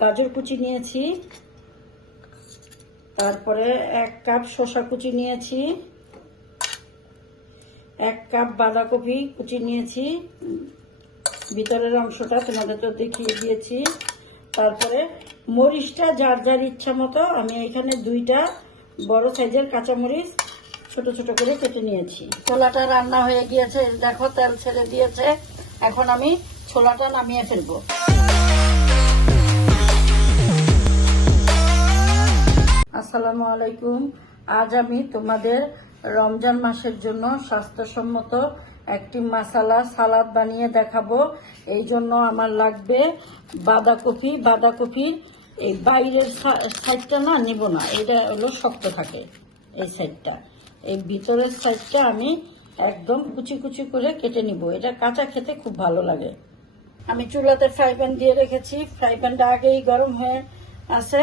গাজর কুচি নিয়েছি। তারপরে এক কাপ শসা কুচি নিয়েছি। এক কাপ বাঁধাকপি কুচি নিয়েছি। ভিতরের অংশটা তোমাদের তো দেখিয়ে দিয়েছি। তারপরে মরিচটা যার যার ইচ্ছা মতো আমি এখানে দুইটা বড় সাইজের কাঁচামরিচ ছোট ছোট করে কেটে নিয়েছি। ছোলাটা রান্না হয়ে গিয়েছে, দেখো তেল ছেড়ে দিয়েছে। এখন আমি ছোলাটা নামিয়ে ফেলব। আসসালামু আলাইকুম। আজ আমি তোমাদের রমজান মাসের জন্য স্বাস্থ্যসম্মত একটি মশালা সালাদ বানিয়ে দেখাবো। এই জন্য আমার লাগবে বাঁধাকপি। বাঁধাকপির এই বাইরের সাইডটা না নিব না, এটা হলো শক্ত থাকে এই সাইডটা। এই ভিতরের সাইডটা আমি একদম কুচি কুচি করে কেটে নিব। এটা কাঁচা খেতে খুব ভালো লাগে। আমি চুলাতে ফ্রাই প্যান দিয়ে রেখেছি। ফ্রাই প্যানটা আগেই গরম হয়ে আছে।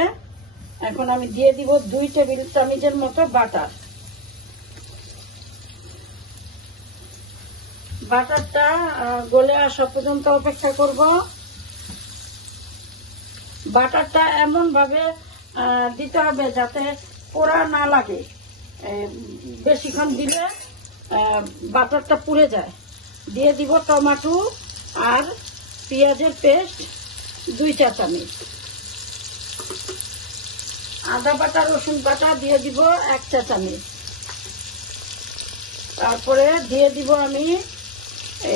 এখন আমি দিয়ে দিব দুই টেবিল চামচের মতো বাটার। বাটারটা গলে আসা পর্যন্ত অপেক্ষা করব। বাটারটা এমন ভাবে দিতে হবে যাতে পোড়া না লাগে। বেশিক্ষণ দিলে বাটারটা পুড়ে যায়। দিয়ে দিব টমেটো আর পেঁয়াজের পেস্ট দুই চা চামচ আদা বাটা, রসুন বাটা দিয়ে দিব এক চা চামচ। তারপরে দিয়ে দিব আমি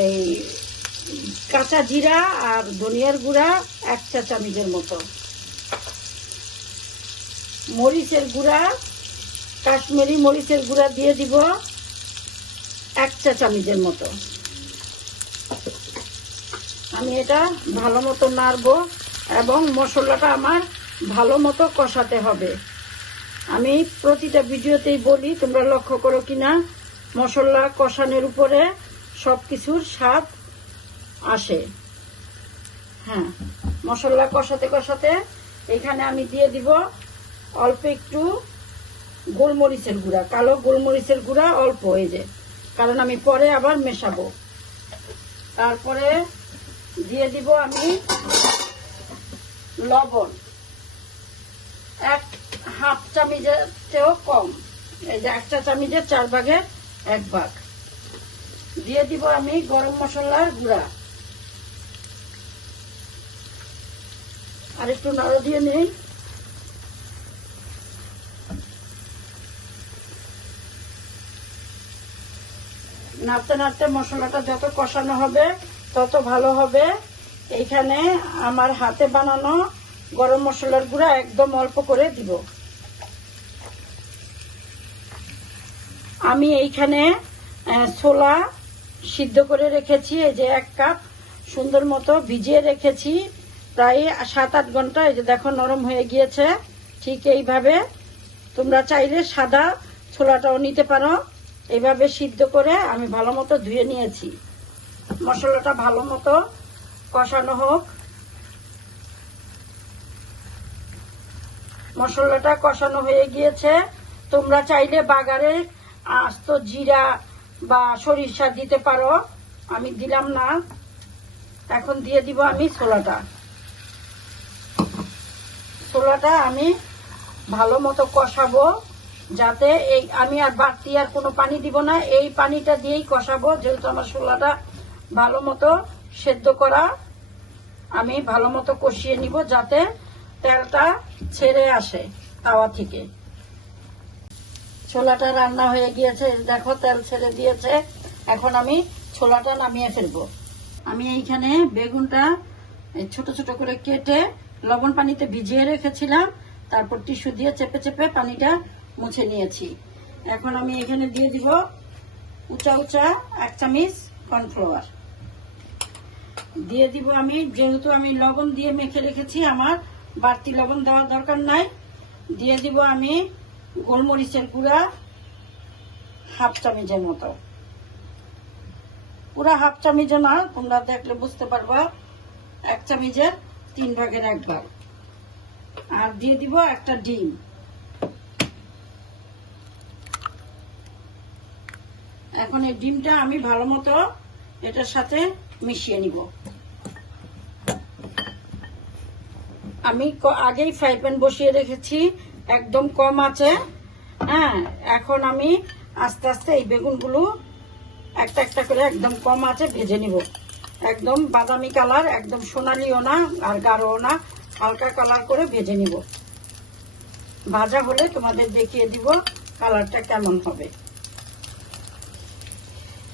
এই কাঁচা জিরা আর ধনিয়ার গুঁড়া এক চা চামচের মতো। মরিচের গুঁড়া, কাশ্মীরি মরিচের গুঁড়া দিয়ে দিব এক চা চামচের মতো। আমি এটা ভালো মতো নাড়বো এবং মশলাটা আমার ভালো মতো কষাতে হবে। আমি প্রতিটা ভিডিওতেই বলি, তোমরা লক্ষ্য করো কিনা, মশলা কষানোর উপরে সব কিছুর স্বাদ আসে। হ্যাঁ মশলা কষাতে কষাতে এখানে আমি দিয়ে দিব অল্প একটু গোলমরিচের গুঁড়া, কালো গোলমরিচের গুঁড়া অল্প, এই যে, কারণ আমি পরে আবার মেশাবো। তারপরে দিয়ে দিব আমি লবণ। এক হাফ চামচের চেয়েও কম। এই যে একটা চামচের চার ভাগে এক ভাগ। দিয়ে দিব আমি গরম মশলার গুঁড়া। আর একটু নাড়া দিয়ে নিই নাড়তে নাড়তে মশলাটা যত কষানো হবে, তত ভালো হবে। এইখানে আমার হাতে বানানো গরম মশলার গুঁড়া একদম অল্প করে দিব। আমি এইখানে ছোলা সিদ্ধ করে রেখেছি, এই যে এক কাপ সুন্দর মতো ভিজিয়ে রেখেছি। প্রায় সাত আট ঘণ্টা, এই যে দেখো নরম হয়ে গিয়েছে। ঠিক এইভাবে তোমরা চাইলে সাদা ছোলাটাও নিতে পারো। এইভাবে সিদ্ধ করে আমি ভালো মতো ধুয়ে নিয়েছি। মশলাটা ভালো মতো কষানো হোক। মশলাটা কষানো হয়ে গিয়েছে। তোমরা চাইলে বাগারে আস্ত জিরা বা সরিষা দিতে পারো। আমি দিলাম না। এখন দিয়ে দিব আমি ছোলাটা। ছোলাটা আমি ভালো মতো কষাবো যাতে এই আমি আর বাড়তি আর কোনো পানি দিব না। এই পানিটা দিয়েই কষাবো। যেহেতু আমার ছোলাটা ভালো মতো সেদ্ধ করা আমি ভালো মতো কষিয়ে নিব যাতে তেলটা ছেড়ে আসে তাওয়া থেকে। ছোলাটা রান্না হয়ে গিয়েছে দেখো তেল ছেড়ে দিয়েছে। এখন আমি ছোলাটা নামিয়ে ফেলব। আমি এইখানে বেগুনটা ছোট ছোট করে কেটে লবণ পানিতে ভিজিয়ে রেখেছিলাম, তারপর টিস্যু দিয়ে চেপে চেপে পানিটা মুছে নিয়েছি। এখন আমি এখানে দিয়ে দিব উঁচা উঁচা এক চামচ কর্নফ্লাওয়ার। দিয়ে দিব আমি, যেহেতু আমি লবণ দিয়ে মেখে রেখেছি আমার বাড়তি লবণ দেওয়ার দরকার নাই। দিয়ে দিব আমি গোলমরিচের গুঁড়া হাফ চামচের মতো। পুরা হাফ চামচে না, তোমরা দেখলে বুঝতে পারবা, এক চামচের তিন ভাগের এক ভাগ। আর দিয়ে দিব একটা ডিম। এখন এই ডিমটা আমি ভালো মতো এটার সাথে মিশিয়ে নিব। আমি আগেই ফ্রাই প্যান বসিয়ে রেখেছি, একদম কম আছে। হ্যাঁ এখন আমি আস্তে আস্তে এই বেগুনগুলো একটা একটা করে একদম কম আছে, ভেজে নিব। একদম বাদামি কালার, একদম সোনালিও না, আর গাঢ়ও না, হালকা কালার করে ভেজে নিব। ভাজা হলে তোমাদের দেখিয়ে দিব কালারটা কেমন হবে।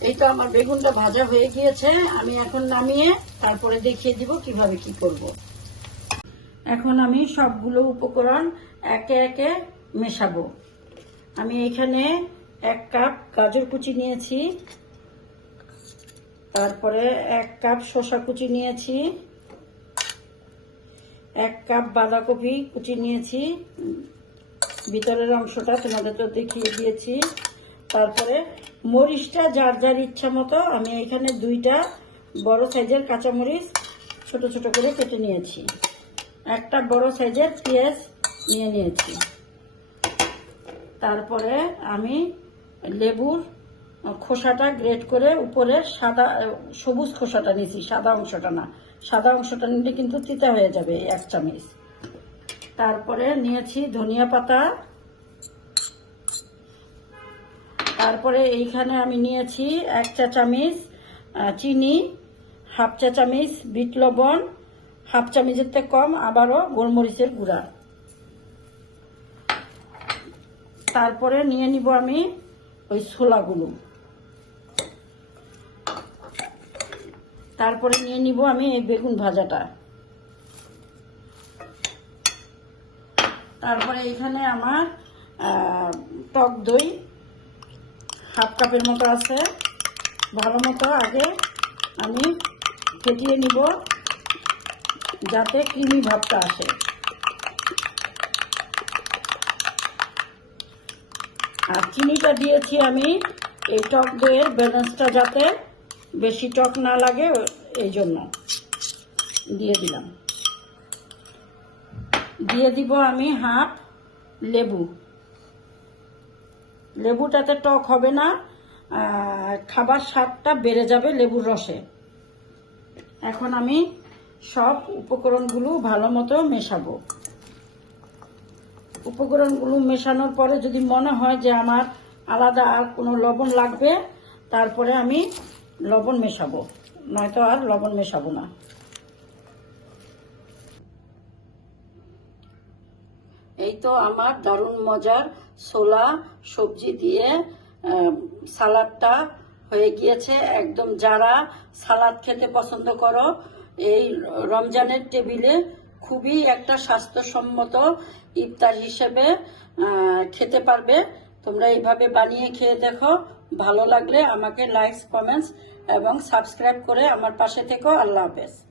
এই তো আমার বেগুনটা ভাজা হয়ে গিয়েছে, আমি এখন নামিয়ে তারপরে দেখিয়ে দিব কীভাবে কি করব। এখন আমি সবগুলো উপকরণ একে একে মেশাবো। আমি এখানে এক কাপ গাজর কুচি নিয়েছি, তারপরে এক কাপ শসা কুচি নিয়েছি, এক কাপ বাঁধাকপি কুচি নিয়েছি, ভিতরের অংশটা তোমাদের তো দেখিয়ে দিয়েছি, তারপরে মরিচটা যার যার ইচ্ছা মতো আমি এখানে দুইটা বড় সাইজের কাঁচামরিচ ছোট ছোট করে কেটে নিয়েছি। একটা বড় সাইজের পেঁয়াজ নিয়ে নিয়েছি। তারপরে আমি লেবুর খোসাটা গ্রেট করে উপরে সাদা, সবুজ খোসাটা নিয়েছি, সাদা অংশটা না। সাদা অংশটা নিলে কিন্তু তিতা হয়ে যাবে এক চামচ। তারপরে নিয়েছি ধনিয়া পাতা। তারপরে এইখানে আমি নিয়েছি এক চা চামচ চিনি, হাফ চা চামচ বিট লবণ হাফ চামচের থেকে কম, আবারও গোলমরিচের গুঁড়া। তারপরে নিয়ে নিব আমি ওই ছোলাগুলো। তারপরে নিয়ে নিব আমি এই বেগুন ভাজাটা। তারপরে এখানে আমার টক দই হাফ কাপের মতো আছে। ভালো মতো আগে আমি ফেটিয়ে নিব। যাতে ক্রিমি ভাবটা আসে। আর চিনিটা দিয়েছি আমি, এই টক দইয়ের ব্যালেন্সটা যাতে বেশি টক না লাগে, এই জন্য। দিয়ে দিলাম। দিয়ে দিব আমি হাফ লেবু। লেবুটাতে টক হবে না খাবার স্বাদটা বেড়ে যাবে লেবুর রসে। এখন আমি সব উপকরণগুলো ভালো মতো মেশাবো। উপকরণগুলো মেশানোর পরে যদি মনে হয় যে আমার আলাদা আর কোনো লবণ লাগবে, তারপরে আমি লবণ মেশাবো। নয়তো আর লবণ মেশাবো না। এই তো আমার দারুণ মজার ছোলা সবজি দিয়ে সালাডটা হয়ে গিয়েছে। একদম যারা সালাদ খেতে পছন্দ করো এই রমজানের টেবিলে খুবই একটা স্বাস্থ্যসম্মত ইফতার হিসেবে খেতে পারবে। তোমরা এইভাবে বানিয়ে খেয়ে দেখো। ভালো লাগলে আমাকে লাইকস কমেন্টস এবং সাবস্ক্রাইব করে আমার পাশে থেকো। আল্লাহ হাফেজ।